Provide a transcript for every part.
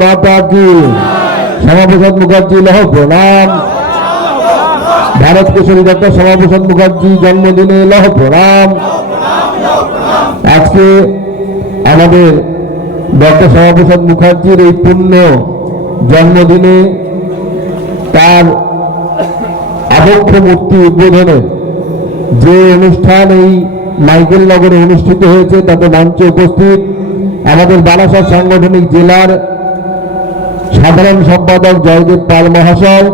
माता की। श्यामा प्रसाद मुखार्जी लह प्रणाम। भारत केशरी डॉक्टर श्यामा प्रसाद मुखार्जी जन्मदिने लह प्रणाम। आज के আমাদের ডক্টর শ্যামা প্রসাদ মুখার্জির এই পুণ্য জন্মদিনে তার আবক্ষ মূর্তি উদ্বোধনের যে অনুষ্ঠান এই মাইকেল নগরে অনুষ্ঠিত হয়েছে তাতে মঞ্চে উপস্থিত আমাদের বারাসাত সাংগঠনিক জেলার সাধারণ সম্পাদক জয়দেব পাল মহাশয়,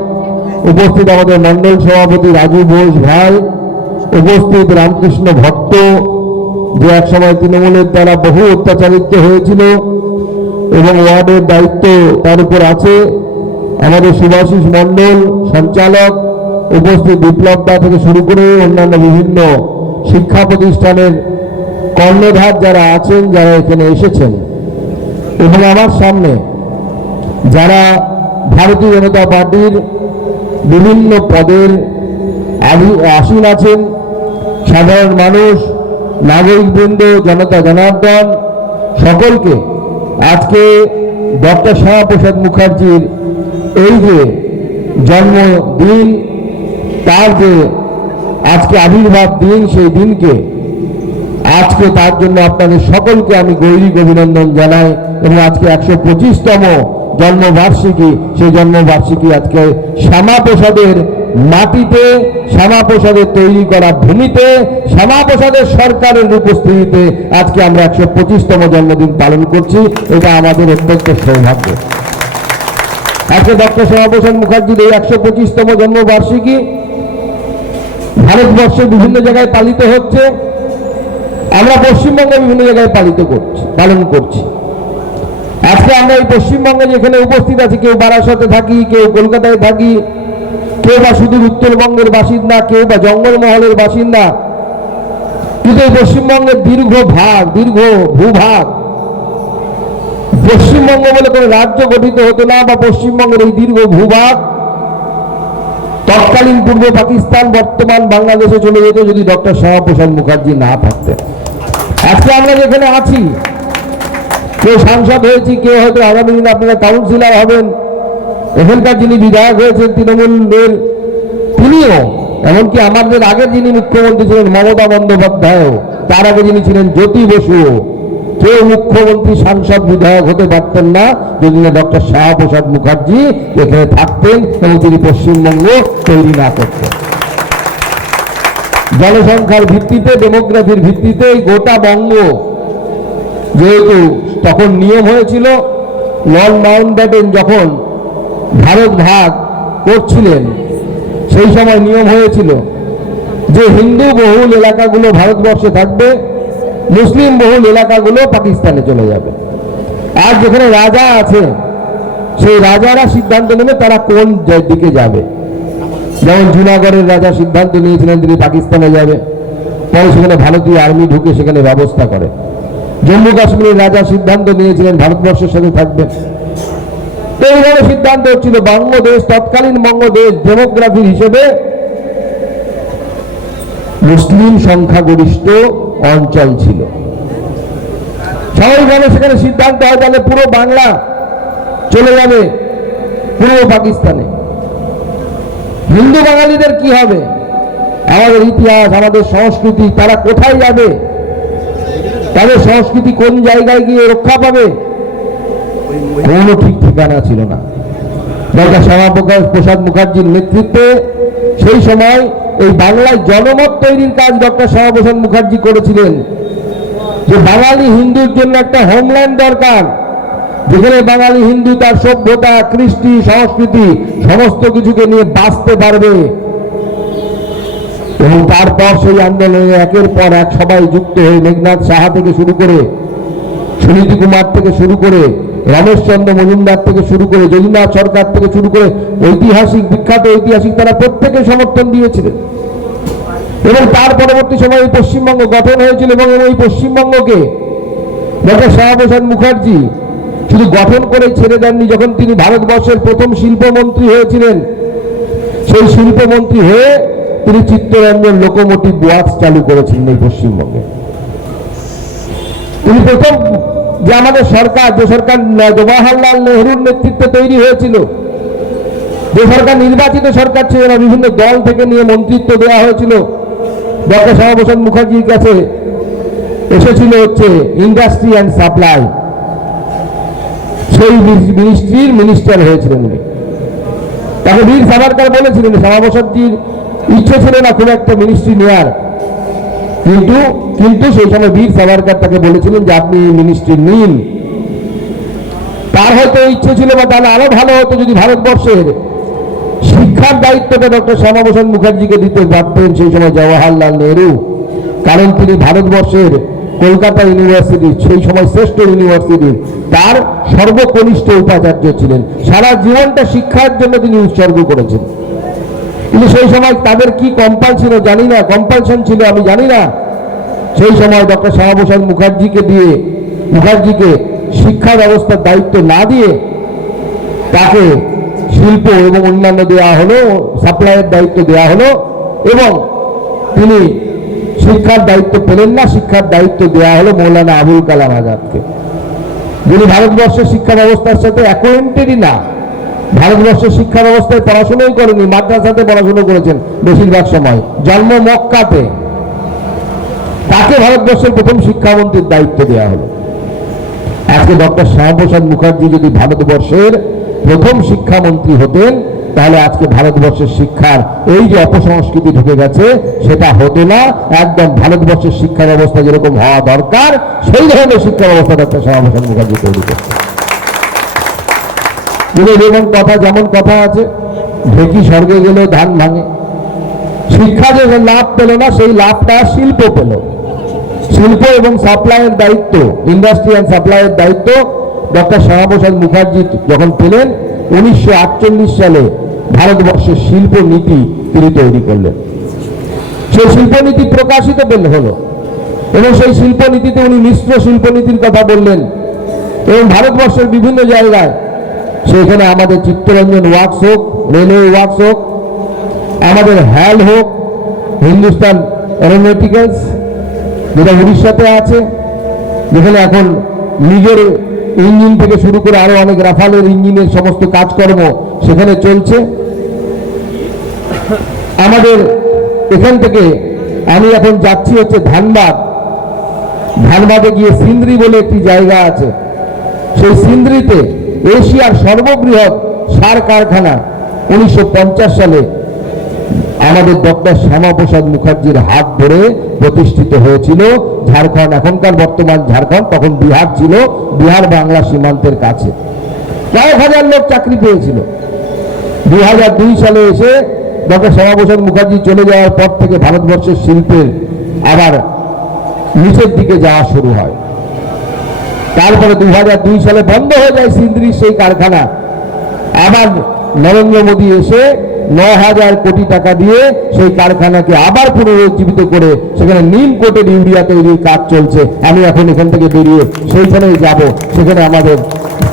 উপস্থিত আমাদের মন্ডল সভাপতি রাজু ঘোষ ভাই, উপস্থিত রামকৃষ্ণ ভট্ট, যে একসময় তৃণমূলের দ্বারা বহু অত্যাচারিত হয়েছিল এবং ওয়ার্ডের দায়িত্ব তার উপর আছে, আমাদের সুভাষিস মন্ডল সঞ্চালক, উপস্থিত বিপ্লব দা থেকে শুরু করে অন্যান্য বিভিন্ন শিক্ষা প্রতিষ্ঠানের কর্ণধার যারা আছেন, যারা এখানে এসেছেন, এবং আমার সামনে যারা ভারতীয় জনতা পার্টির বিভিন্ন পদের আসীন আছেন, সাধারণ মানুষ, নাগরিকবৃন্দ, জনতা জনার্দন, সকলকে আজকে ডক্টর শ্যামা প্রসাদ মুখার্জির এই যে জন্মদিন, তার যে আজকে আবির্ভাব দিন, সেই দিনকে আজকে তার জন্য আপনাদের সকলকে আমি গৈরিক অভিনন্দন জানাই। এবং আজকে 125তম জন্মবার্ষিকী, সেই জন্মবার্ষিকী আজকে শ্যামা প্রসাদের মাটিতে, শ্যামা প্রসাদের তৈরি করা ভূমিতে, শ্যামা প্রসাদের সরকারের উপস্থিতিতে আজকে আমরা 125তম জন্মদিন পালন করছি। এটা আমাদের অত্যন্ত সৌভাগ্য। আজকে ডক্টর শ্যামা প্রসাদ মুখার্জির এই 125তম জন্মবার্ষিকী ভারতবর্ষের বিভিন্ন জায়গায় পালিত হচ্ছে। আমরা পশ্চিমবঙ্গে বিভিন্ন জায়গায় পালন করছি। আজকে আমরা এই পশ্চিমবঙ্গে যেখানে উপস্থিত আছি, কেউ বারাসাতে থাকি, কেউ কলকাতায় থাকি, কেউ বা সুদূর উত্তরবঙ্গের বাসিন্দা, কেউ বা জঙ্গলমহলের বাসিন্দা, কিন্তু এই পশ্চিমবঙ্গের দীর্ঘ ভূভাগ, পশ্চিমবঙ্গ বলে কোনো রাজ্য গঠিত হতো না, বা পশ্চিমবঙ্গের এই দীর্ঘ ভূভাগ তৎকালীন পূর্ব পাকিস্তান, বর্তমান বাংলাদেশে চলে যেত যদি ডক্টর শ্যামা প্রসাদ মুখার্জি না থাকতেন। আজকে আমরা যেখানে আছি, কেউ সাংসদ হয়েছি, কেউ হয়তো আগামী দিনে আপনারা কাউন্সিলর হবেন, এখানকার যিনি বিধায়ক হয়েছেন তৃণমূলের, তিনিও, এমনকি আমাদের আগের যিনি মুখ্যমন্ত্রী ছিলেন মমতা বন্দ্যোপাধ্যায়, তার আগে যিনি ছিলেন জ্যোতি বসুও, কেউ মুখ্যমন্ত্রী, সাংসদ, বিধায়ক হতে পারতেন না যদি না ডক্টর শ্যামা প্রসাদ মুখার্জি এখানে থাকতেন এবং তিনি পশ্চিমবঙ্গ তৈরি না করতেন। জনসংখ্যার ভিত্তিতে, ডেমোগ্রাফির ভিত্তিতে এই গোটা বঙ্গ, যেহেতু তখন নিয়ম হয়েছিল, লর্ড মাউন্টব্যাটেন যখন ভারত ভাগ করছিলেন সেই সময় নিয়ম হয়েছিল যে হিন্দু বহুল এলাকাগুলো ভারতবর্ষে থাকবে, মুসলিম বহুল এলাকাগুলো পাকিস্তানে চলে যাবে। আর যেখানে রাজা আছে সেই রাজারা সিদ্ধান্ত নেবে তারা কোন দিকে যাবে। যেমন জুনাগড়ের রাজা সিদ্ধান্ত নিয়েছিলেন তিনি পাকিস্তানে যাবে, পরে সেখানে ভারতীয় আর্মি ঢুকে সেখানে ব্যবস্থা করে। জম্মু কাশ্মীরের রাজা সিদ্ধান্ত নিয়েছিলেন ভারতবর্ষের সাথে থাকবে। এইভাবে সিদ্ধান্ত হচ্ছিল। বাংলাদেশ, তৎকালীন বঙ্গদেশ ডেমোগ্রাফির হিসেবে মুসলিম সংখ্যাগরিষ্ঠ অঞ্চল ছিল। স্বাভাবিকভাবে সেখানে সিদ্ধান্ত হয় তাহলে পুরো বাংলা চলে যাবে পূর্ব পাকিস্তানে। হিন্দু বাঙালিদের কি হবে? আমাদের ইতিহাস, আমাদের সংস্কৃতি, তারা কোথায় যাবে? তাদের সংস্কৃতি কোন জায়গায় গিয়ে রক্ষা পাবে? কোনো ঠিক ঠিকানা ছিল না। ডক্টর শ্যামা প্রসাদ মুখার্জির নেতৃত্বে সেই সময় এই বাংলায় জনমত তৈরির কাজ ডক্টর শ্যামা প্রসাদ মুখার্জি করেছিলেন, যে বাঙালি হিন্দুর জন্য একটা হোমল্যান্ড দরকার, যেখানে বাঙালি হিন্দু তার সভ্যতা, কৃষ্টি, সংস্কৃতি সমস্ত কিছুকে নিয়ে বাঁচতে পারবে। এবং তারপর সেই আন্দোলনে একের পর এক সবাই যুক্ত হয়ে মেঘনাথ সাহা থেকে শুরু করে, সুনীতি কুমার থেকে শুরু করে, রমেশচন্দ্র মজুমদার থেকে শুরু করে, যদুনাথ সরকার থেকে শুরু করে বিখ্যাত ঐতিহাসিক তারা প্রত্যেকে সমর্থন দিয়েছিলেন। এবং তার পরবর্তী সময়ে পশ্চিমবঙ্গ গঠন হয়েছিল এবং এই পশ্চিমবঙ্গকে ডক্টর শ্যামা প্রসাদ মুখার্জি শুধু গঠন করে ছেড়ে দেননি। যখন তিনি ভারতবর্ষের প্রথম শিল্পমন্ত্রী হয়েছিলেন, সেই শিল্পমন্ত্রী হয়ে তিনি চিত্তরঞ্জন লোকোমোটিভ ওয়ার্কস চালু করেছিলেন এই পশ্চিমবঙ্গে। তিনি প্রথম যে আমাদের সরকার, যে সরকার জওয়াহরলাল নেহরুর নেতৃত্বে তৈরি হয়েছিল, যে সরকার নির্বাচিত সরকার ছিল না, বিভিন্ন দল থেকে নিয়ে মন্ত্রিত্ব দেওয়া হয়েছিল, ডক্টর শ্যামাপ্রসাদ মুখার্জির কাছে এসেছিল হচ্ছে ইন্ডাস্ট্রি অ্যান্ড সাপ্লাই, সেই মিনিস্ট্রির মিনিস্টার হয়েছিলেন উনি। তাকে বীর সাভারকর বলেছিলেন, শ্যামাপ্রসাদজির ইচ্ছে ছিল না খুব একটা মিনিস্ট্রি নেওয়ার, কিন্তু সেই সময় বীর সাভারকর তাকে বলেছিলেন যে আপনি মিনিস্ট্রি নিন। তার হয়তো ইচ্ছে ছিল, বা তাহলে আরো ভালো হতো যদি ভারতবর্ষের শিক্ষার দায়িত্বটা ডক্টর শ্যামাপ্রসাদ মুখার্জিকে দিতে পারতেন সেই সময় জওয়াহরলাল নেহরু, কারণ তিনি ভারতবর্ষের কলকাতা ইউনিভার্সিটি, সেই সময় শ্রেষ্ঠ ইউনিভার্সিটি, তার সর্বকনিষ্ঠ উপাচার্য ছিলেন। সারা জীবনটা শিক্ষার জন্য তিনি উৎসর্গ করেছেন। কিন্তু সেই সময় তাদের কি কম্পালশন জানি না, কম্পালশন ছিল আমি জানি না, সেই সময় ডক্টর শ্যামাপ্রসাদ মুখার্জিকে শিক্ষা ব্যবস্থার দায়িত্ব না দিয়ে তাকে শিল্প এবং অন্যান্য দেওয়া হলো, সাপ্লাইয়ের দায়িত্ব দেওয়া হলো, এবং তিনি শিক্ষার দায়িত্ব পেলেন না। শিক্ষার দায়িত্ব দেওয়া হলো মৌলানা আবুল কালাম আজাদকে, যিনি ভারতবর্ষের শিক্ষা ব্যবস্থার সাথে অ্যাকোয়েন্টেডই না, ভারতবর্ষের শিক্ষা ব্যবস্থায় পড়াশোনাই করেনি, মাদ্রাসাতে পড়াশোনা করেছেন বেশিরভাগ সময়, জন্ম মক্কাতে। তাকে ভারতবর্ষের প্রথম শিক্ষামন্ত্রীর দায়িত্ব দেওয়া হলো। আজকে ডক্টর শ্যামাপ্রসাদ মুখার্জি যদি ভারতবর্ষের প্রথম শিক্ষামন্ত্রী হতেন, তাহলে আজকে ভারতবর্ষের শিক্ষার এই যে অপসংস্কৃতি ঢুকে গেছে সেটা হতো না। একদম ভারতবর্ষের শিক্ষা ব্যবস্থা যেরকম হওয়া দরকার সেই ধরনের শিক্ষা ব্যবস্থা ডক্টর শ্যামাপ্রসাদ মুখার্জি তৈরি করতেন। যেমন কথা আছে, ঢেকি স্বর্গে গেলেও ধান ভাঙে। শিক্ষা যে লাভ পেল না, সেই লাভটা শিল্প পেল। শিল্প এবং সাপ্লাইয়ের দায়িত্ব, ইন্ডাস্ট্রি অ্যান্ড সাপ্লাইয়ের দায়িত্ব ডক্টর শ্যামাপ্রসাদ মুখার্জি যখন পেলেন 1948 সালে ভারতবর্ষের শিল্প নীতি তিনি তৈরি করলেন। সেই শিল্পনীতি প্রকাশিত হলো এবং সেই শিল্পনীতিতে উনি মিশ্র শিল্পনীতির কথা বললেন এবং ভারতবর্ষের বিভিন্ন জায়গায়, সেখানে আমাদের চিত্তরঞ্জন ওয়ার্কস হোক, রেলওয়ে ওয়ার্কস হোক, আমাদের হ্যাল হোক, হিন্দুস্তান এরোনটিক্যালস যেটা উড়িষ্যাতে আছে, যেখানে এখন নিজের ইঞ্জিন থেকে শুরু করে আরো অনেক রাফালের ইঞ্জিনের সমস্ত কাজকর্ম সেখানে চলছে। আমাদের এখান থেকে আমি এখন যাচ্ছি হচ্ছে ধানবাদে গিয়ে সিন্দ্রি বলে একটি জায়গা আছে, সেই সিন্দ্রিতে এশিয়ার সর্ববৃহৎ সার কারখানা 1950 সালে আমাদের ডক্টর শ্যামাপ্রসাদ মুখার্জির হাত ধরে প্রতিষ্ঠিত হয়েছিল। ঝাড়খণ্ড, এখনকার বর্তমান ঝাড়খণ্ড, তখন বিহার ছিল, বিহার বাংলা সীমান্তের কাছে। কয়েক হাজার লোক চাকরি পেয়েছিল। 2002 সালে এসে ডক্টর শ্যামাপ্রসাদ মুখার্জি চলে যাওয়ার পর থেকে ভারতবর্ষের শিল্পের আবার নিচের দিকে যাওয়া শুরু হয়। তারপরে 2002 সালে বন্ধ হয়ে যায় সিন্দ্রির সেই কারখানা। আবার নরেন্দ্র মোদী এসে 9,000 কোটি টাকা দিয়ে সেই কারখানাকে আবার পুনরুজ্জীবিত করে সেখানে নিম কোটেড ইউরিয়া তৈরির কাজ চলছে। আমি এখন এখান থেকে বেরিয়ে সেইখানেই যাব, সেখানে আমাদের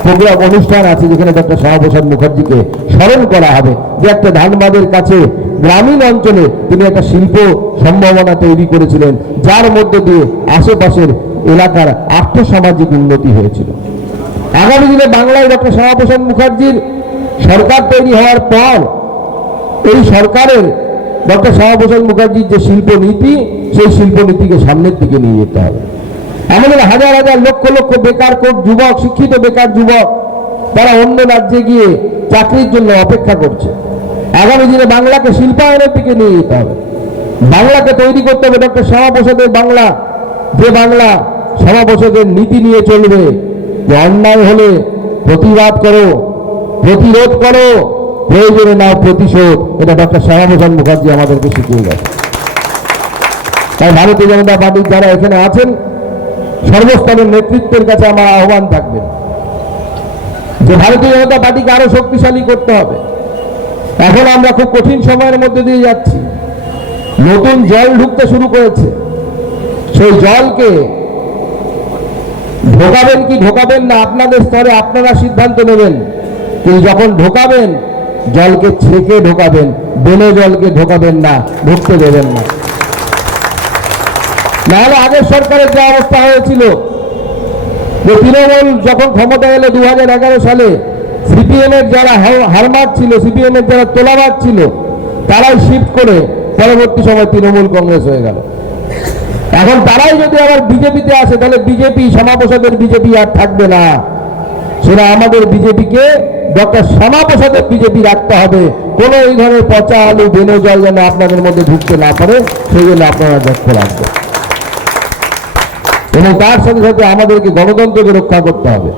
প্রোগ্রাম অনুষ্ঠান আছে যেখানে ডক্টর শ্যামাপ্রসাদ মুখার্জিকে স্মরণ করা হবে। যে একটা ধানবাদের কাছে গ্রামীণ অঞ্চলে তিনি একটা শিল্প সম্ভাবনা তৈরি করেছিলেন, যার মধ্যে দিয়ে আশেপাশের এলাকার আর্থসামাজিক উন্নতি হয়েছিল। আগামী দিনে বাংলায় ডক্টর শ্যামাপ্রসাদ মুখার্জির সরকার তৈরি হওয়ার পর এই সরকারের ডক্টর শ্যামাপ্রসাদ মুখার্জির যে শিল্পনীতি, সেই শিল্পনীতিকে সামনের দিকে নিয়ে যেতে হবে। আমাদের হাজার হাজার লক্ষ লক্ষ বেকার যুবক, শিক্ষিত বেকার যুবক, তারা অন্য রাজ্যে গিয়ে চাকরির জন্য অপেক্ষা করছে। আগামী দিনে বাংলাকে শিল্পায়নের দিকে নিয়ে যেতে হবে, বাংলাকে তৈরি করতে হবে ডক্টর শ্যামাপ্রসাদের বাংলা, যে বাংলা শ্যামাপ্রসাদের নীতি নিয়ে চলবে, যে অন্যায় হলে প্রতিবাদ করো, প্রতিরোধ করো, প্রয়োজনে নাও প্রতিশোধ। এটা ডক্টর শ্যামাপ্রসাদ মুখার্জি আমাদেরকে শিখিয়ে গেছে। তাই ভারতীয় জনতা পার্টির যারা এখানে আছেন, সর্বস্তরের নেতৃত্বের কাছে আমার আহ্বান থাকবে যে ভারতীয় জনতা পার্টিকে আরো শক্তিশালী করতে হবে। এখন আমরা খুব কঠিন সময়ের মধ্যে দিয়ে যাচ্ছি, নতুন জল ঢুকতে শুরু করেছে। সেই জলকে ঢোকাবেন কি ঢোকাবেন না আপনাদের স্তরে আপনারা সিদ্ধান্ত নেবেন, কিন্তু যখন ঢোকাবেন জলকে ছেঁকে ঢোকাবেন, বেলে জলকে ঢোকাবেন না, ঢুকতে দেবেন না। নাহলে আগের সরকারের যে অবস্থা হয়েছিল, যে তৃণমূল যখন ক্ষমতা এলো 2011 সালে সিপিএম এর যারা হারমাত ছিল, সিপিএম এর যারা তোলাবাদ ছিল, তারাই শিফট করে পরবর্তী সময় তৃণমূল কংগ্রেস হয়ে গেল। এখন তারাই যদি আবার বিজেপিতে আসে, তাহলে বিজেপি শ্যামাপ্রসাদের বিজেপি আর থাকবে না। সেটা আমাদের বিজেপিকে ডক্টর শ্যামাপ্রসাদের বিজেপি রাখতে হবে। কোন এই ধরনের পচা আলু বেনো জল যেন আপনাদের মধ্যে ঢুকতে না পারে, সেই জন্য আপনারা লক্ষ্য রাখবেন। এবং তার সাথে সাথে আমাদেরকে গণতন্ত্রকে রক্ষা করতে হবে।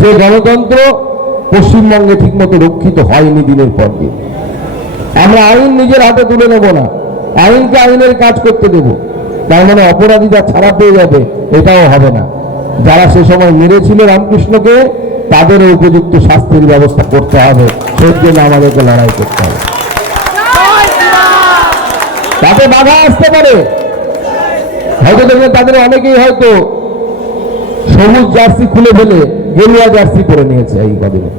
যে গণতন্ত্র পশ্চিমবঙ্গে ঠিকমতো রক্ষিত হয়নি দিনের পর দিন। আমরা আইন নিজের হাতে তুলে নেব না, আইনকে আইনের কাজ করতে দেব। তার মানে অপরাধীরা ছাড়া পেয়ে যাবে, এটাও হবে না। যারা সে সময় মেরেছিল রামকৃষ্ণকে, তাদেরও উপযুক্ত শাস্তির ব্যবস্থা করতে হবে। সেই জন্য আমাদেরকে লড়াই করতে হবে। তাতে বাধা আসতে পারে, হয়তো দেখবেন তাদের অনেকেই হয়তো সবুজ জার্সি খুলে ফেলে গেরুয়া জার্সি পরে নিয়েছে এই কদিনে।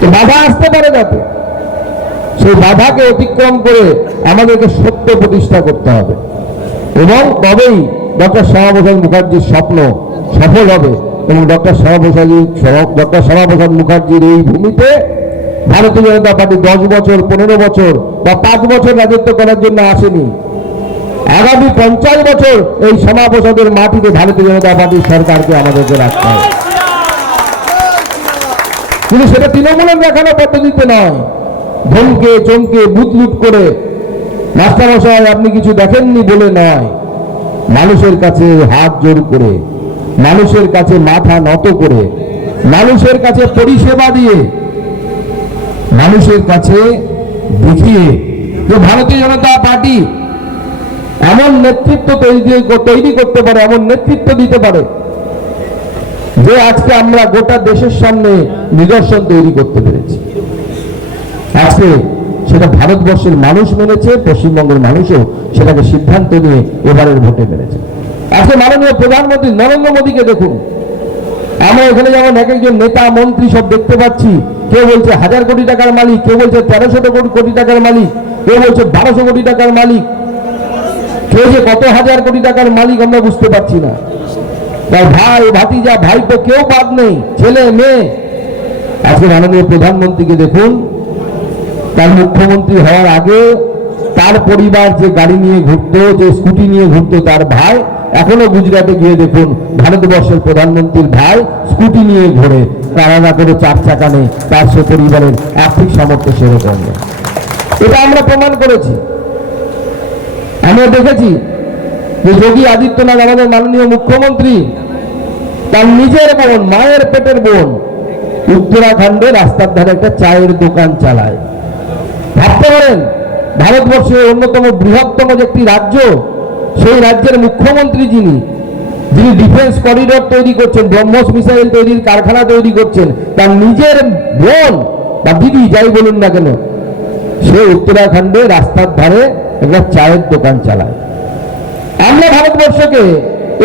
তো বাধা আসতে পারে, যাতে সেই বাধাকে অতিক্রম করে আমাদেরকে সত্য প্রতিষ্ঠা করতে হবে। এবং তবেই ডক্টর শ্যামাপ্রসাদ মুখার্জির স্বপ্ন সফল হবে। এবং ডক্টর শ্যামাপ্রসাদ মুখার্জির এই ভূমিতে ভারতীয় জনতা পার্টি 10 বছর, 15 বছর বা 5 বছর রাজত্ব করার জন্য আসেনি। আগামী 50 বছর এই শ্যামাপ্রসাদের মাটিতে ভারতীয় জনতা পার্টির সরকারকে আমাদেরকে রাখতে হবে। কিন্তু সেটা তৃণমূলের দেখানো পদ্ধতিতে নয়, ধমকে চমকে বুথ লুট করে মাস্টারমশাই আপনি কিছু দেখেননি বলে নয়, মানুষের কাছে হাত জোর করে, মানুষের কাছে মাথা নত করে, মানুষের কাছে পরিষেবা দিয়ে, মানুষের কাছে দেখিয়ে যে ভারতীয় জনতা পার্টি এমন নেতৃত্ব তৈরি করতে পারে, এমন নেতৃত্ব দিতে পারে যে আজকে আমরা গোটা দেশের সামনে নিদর্শন তৈরি করতে পেরেছি। আজকে সেটা ভারতবর্ষের মানুষ মেনেছে, পশ্চিমবঙ্গের মানুষও সেটাকে সিদ্ধান্ত নিয়ে এবারের ভোটে মেনেছে। আজকে মাননীয় প্রধানমন্ত্রী নরেন্দ্র মোদীকে দেখুন। আমরা এখানে যেমন এক একজন নেতা মন্ত্রী সব দেখতে পাচ্ছি, কেউ বলছে 1000 কোটি টাকার মালিক, কেউ বলছে 1300 কোটি টাকার মালিক, কেউ বলছে 1200 কোটি টাকার মালিক, কেউ যে কত হাজার কোটি টাকার মালিক আমরা বুঝতে পারছি না। তার ভাই ভাতিজা ভাইপো কেউ বাদ নেই, ছেলে মেয়ে। আজকে মাননীয় প্রধানমন্ত্রীকে দেখুন, তার মুখ্যমন্ত্রী হওয়ার আগে তার পরিবার যে গাড়ি নিয়ে ঘুরতো, যে স্কুটি নিয়ে ঘুরতো তার ভাই, এখনো গুজরাটে গিয়ে দেখুন ভারতবর্ষের প্রধানমন্ত্রীর ভাই স্কুটি নিয়ে ঘোরে, কারানা করে 4 চাকা নেই, তার সে পরিবারের আর্থিক সামর্থ্য সেরকম নেই। এটা আমরা প্রমাণ করেছি। আমরা দেখেছি যে যোগী আদিত্যনাথ আমাদের মাননীয় মুখ্যমন্ত্রী তার নিজের বোন, মায়ের পেটের বোন, উত্তরাখণ্ডে রাস্তার ধারে একটা চায়ের দোকান চালায়। ভাবতে পারেন, ভারতবর্ষের অন্যতম বৃহত্তম যে একটি রাজ্য, সেই রাজ্যের মুখ্যমন্ত্রী যিনি ডিফেন্স করিডর তৈরি করছেন, ব্রহ্মস মিসাইল তৈরির কারখানা তৈরি করছেন, তার নিজের বোন বা দিদি যাই বলুন না কেন, সে উত্তরাখণ্ডে রাস্তার ধারে একটা চায়ের দোকান চালায়। আমরা ভারতবর্ষকে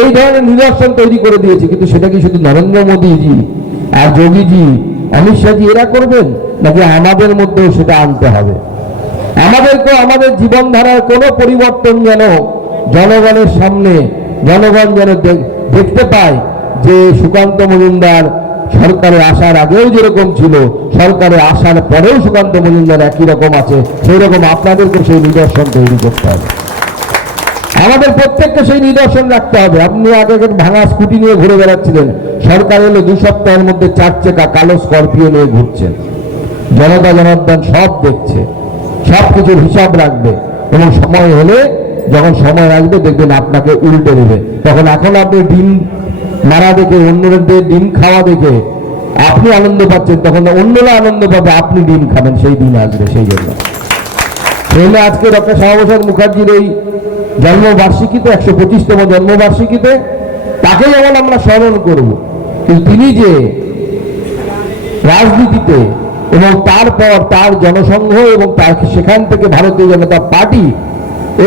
এই ধরনের নিদর্শন তৈরি করে দিয়েছি, কিন্তু সেটা কি শুধু নরেন্দ্র মোদীজি আর যোগীজি, অমিত শাহজি এরা করবেন, নাকি আমাদের মধ্যেও সেটা আনতে হবে? আমাদেরকেও আমাদের জীবনধারার কোনো পরিবর্তন যেন জনগণের সামনে, জনগণ যেন দেখতে পায় যে সুকান্ত মজুমদার সরকারে আসার আগেও যেরকম ছিল, সরকারে আসার পরেও সুকান্ত মজুমদার একই রকম আছে। সেই রকম আপনাদেরকে সেই নিদর্শন তৈরি করতে হবে। আমাদের প্রত্যেককে সেই নিদর্শন রাখতে হবে। আপনি আগে ভাঙা স্কুটি নিয়ে ঘুরে বেড়াচ্ছিলেন, সরকার এলো 2 সপ্তাহের মধ্যে 4 চাকা কালো স্করপিও নিয়ে ঘুরছেন। জনতা জনার্দন সব দেখছে, সব কিছুর হিসাব রাখবে, এবং সময় হলে, যখন সময় আসবে দেখবেন আপনাকে উল্টে দেবে। তখন এখন আপনি ডিম মারা দেখে, অন্যদের ডিম খাওয়া দেখে আপনি আনন্দ পাচ্ছেন, তখন অন্যরা আনন্দ পাবে, আপনি ডিম খাবেন, সেই দিন আসবে। সেই জন্য আজকে ডক্টর শ্যামাপ্রসাদ মুখার্জির এই জন্মবার্ষিকীতে, 125তম জন্মবার্ষিকীতে তাকে যেমন আমরা স্মরণ করব, কিন্তু তিনি যে রাজনীতিতে এবং তারপর তার জনসংঘ এবং তার সেখান থেকে ভারতীয় জনতা পার্টি,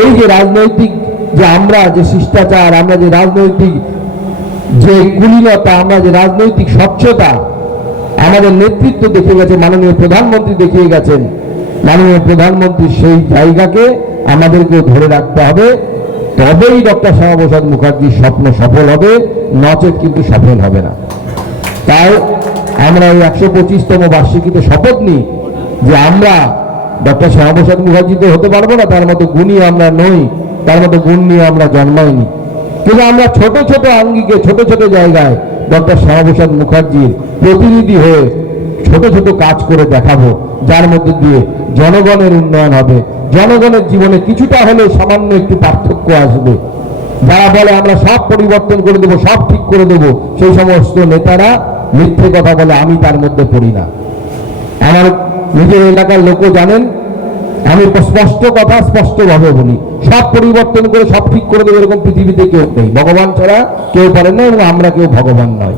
এই যে রাজনৈতিক যে আমরা যে শিষ্টাচার, আমরা যে রাজনৈতিক যে কুলীনতা, আমরা যে রাজনৈতিক স্বচ্ছতা আমাদের নেতৃত্ব দেখে গেছে, মাননীয় প্রধানমন্ত্রী দেখিয়ে গেছেন। মাননীয় প্রধানমন্ত্রী সেই জায়গাকে আমাদেরকে ধরে রাখতে হবে তবেই ডক্টর শ্যামাপ্রসাদ মুখার্জির স্বপ্ন সফল হবে, নচেত কিন্তু সফল হবে না। তাই আমরা এই 125তম বার্ষিকীতে শপথ নিই যে আমরা ডক্টর শ্যামাপ্রসাদ মুখার্জি তো হতে পারবো না, তার মতো গুণী আমরা নই, তার মতো গুণ নিয়ে আমরা জন্মাইনি, কিন্তু আমরা ছোট ছোট আঙ্গিকে ছোট ছোট জায়গায় ডক্টর শ্যামাপ্রসাদ মুখার্জির প্রতিনিধি হয়ে ছোট ছোট কাজ করে দেখাবো, যার মধ্যে দিয়ে জনগণের উন্নয়ন হবে, জনগণের জীবনে কিছুটা হলেও সামান্য একটু পার্থক্য আসবে। যারা বলে আমরা সব পরিবর্তন করে দেবো, সব ঠিক করে দেবো, সেই সমস্ত নেতারা মিথ্যে কথা বলে, আমি তার মধ্যে পড়ি না। আমার নিজের এলাকার লোকও জানেন, আমি স্পষ্ট কথা স্পষ্টভাবে বলি, সব পরিবর্তন করে সব ঠিক করে দেবো এরকম পৃথিবীতে কেউ নেই, ভগবান ছাড়া কেউ পারেন না, এবং আমরা কেউ ভগবান নয়।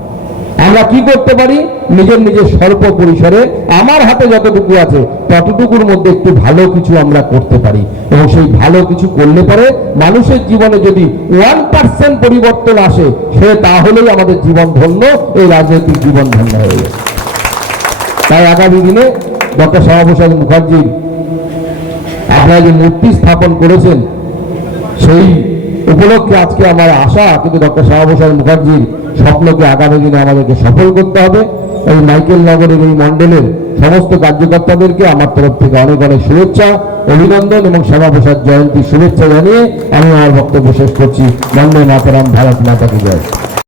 আমরা কি করতে পারি, নিজের নিজের স্বল্প পরিসরে আমার হাতে যতটুকু আছে ততটুকুর মধ্যে একটু ভালো কিছু আমরা করতে পারি, এবং সেই ভালো কিছু করলে পরে মানুষের জীবনে যদি 1% পরিবর্তন আসে, সে তাহলেই আমাদের জীবন ধন্য, এই রাজনৈতিক জীবন ধন্য হয়ে যাবে। তাই আগামী দিনে ডক্টর শ্যামাপ্রসাদ মুখার্জির আপনারা যে মূর্তি স্থাপন করেছেন, সেই উপলক্ষে আজকে আমার আশা, কিন্তু ডক্টর শ্যামাপ্রসাদ মুখার্জির স্বপ্নকে আগামী দিনে আমাদেরকে সফল করতে হবে। এই মাইকেল নগরের এই মণ্ডলের সমস্ত কার্যকর্তাদেরকে আমার তরফ থেকে অনেক অনেক শুভেচ্ছা, অভিনন্দন এবং শ্যামাপ্রসাদ জয়ন্তীর শুভেচ্ছা জানিয়ে আমি আমার বক্তব্য শেষ করছি। বন্দে মাতরম, ভারত মাতা কি জয়।